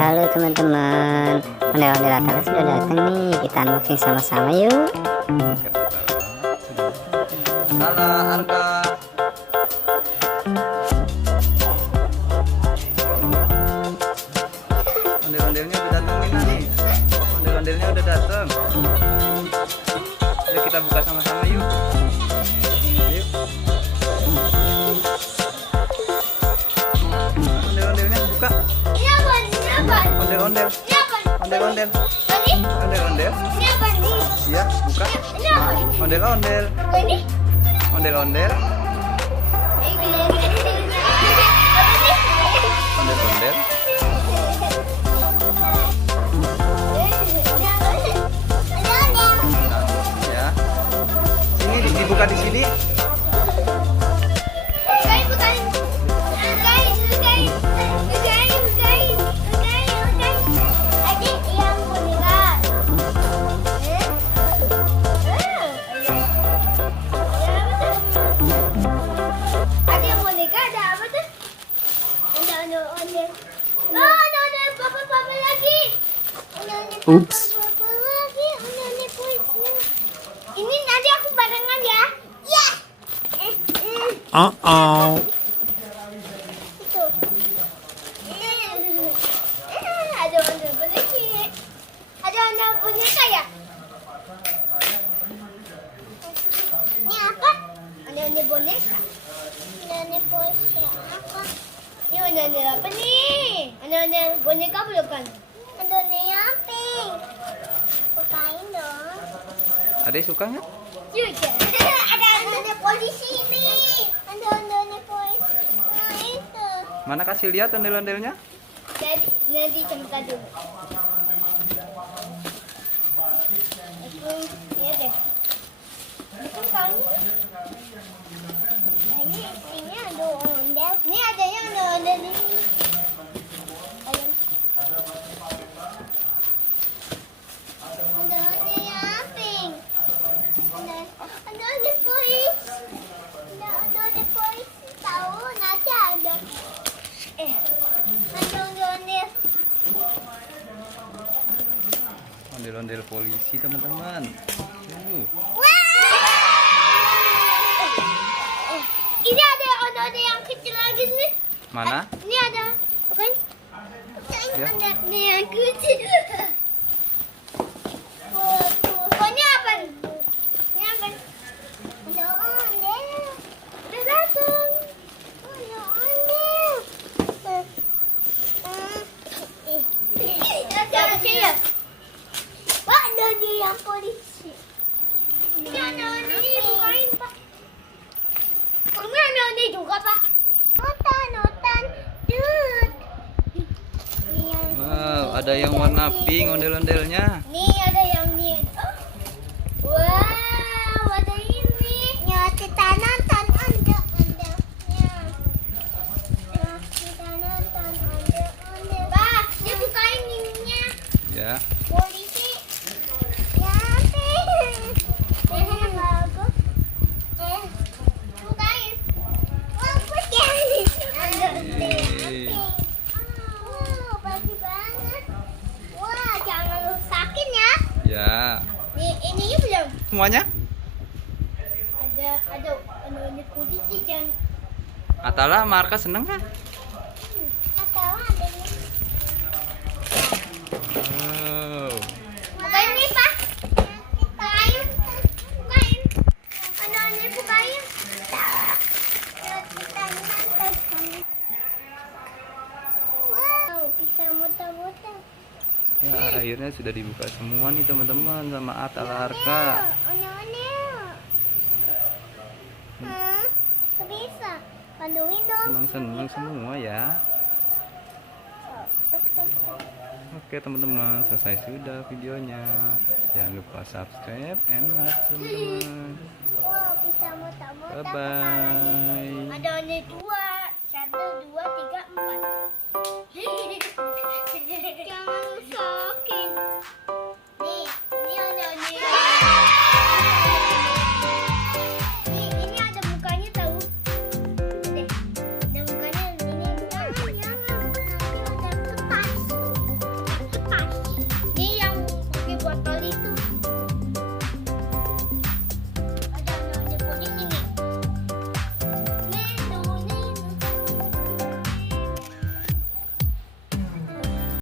Halo teman-teman, ondel-ondel attala sudah datang nih. Kita unboxing sama-sama yuk. Attala, arka. Ondel-ondelnya udah datang nih. Ondel-ondelnya udah datang. Yuk kita buka sama-sama yuk. Yuk. Ondel-ondelnya buka. Ondel-ondel. Ondel-ondel. Ondel-ondel. Iya, buka. Ondel-ondel. Ondel-ondel. Ondel-ondel. Ya. Sini dibuka di sini. Ups. Ini nanti aku barengan ya. Ya. Oh. Itu. Ada ondel boneka. Ada ondel boneka ya? Ini apa? Ondel boneka. Ondel boneka apa? Ini ondel apa nih? Ondel boneka bukan? Ondel apa? Bukain dong. Adek suka nggak? Juga. Ada ondel polisi nih. Ada ondel polisi. Nah itu. Mana kasih lihat ondel-ondelnya? Jadi nanti cerita dulu. Iya deh. Bukan kayaknya. Ini ada ondel. Ini adanya ondel ini. Ondel-ondel polisi teman-teman. Ini ada ondel yang kecil lagi nih. Mana? Ini ada, bukan? Ya. Ini yang kecil. Pokoknya apa? Ini apa? Ondel-ondel. Udah datang. Ondel-ondel. Siapa sih ya? Pak, ada yang polisi. Ini ondel-ondel bukain, Pak. Kamu ondel-ondel juga, Pak? Notan. Dud. Wow, ada yang warna pink ondel-ondelnya. Nih ada yang nih. Wow, ada ini. Ya, kita nonton ondel-ondelnya. Ya, kita nonton ondel-ondel. Pak, dia bukain ininya. Ya. Polisi. Ya, bagus. Bukain. Bagus ya. Yeay. Wow, bagus banget. Wah, jangan rusakin ya. Ya. Ininya belum. Semuanya? Ada polisi jangan. Attala sama Arka seneng kan? Atau ada ini. Wow. Bukain nih, Pak. Bukain. Ada bukain. Wow, bisa muter-muter. Ya, akhirnya sudah dibuka semua nih teman-teman sama Attala Arka. Ondel-ondel. Hah? Bisa. Bantuin dong. Senang-senang semua ya. Oke teman-teman, selesai sudah videonya. Jangan lupa subscribe and like teman-teman. Wow, bisa muter-muter. Bye bye. Ada ondel dua.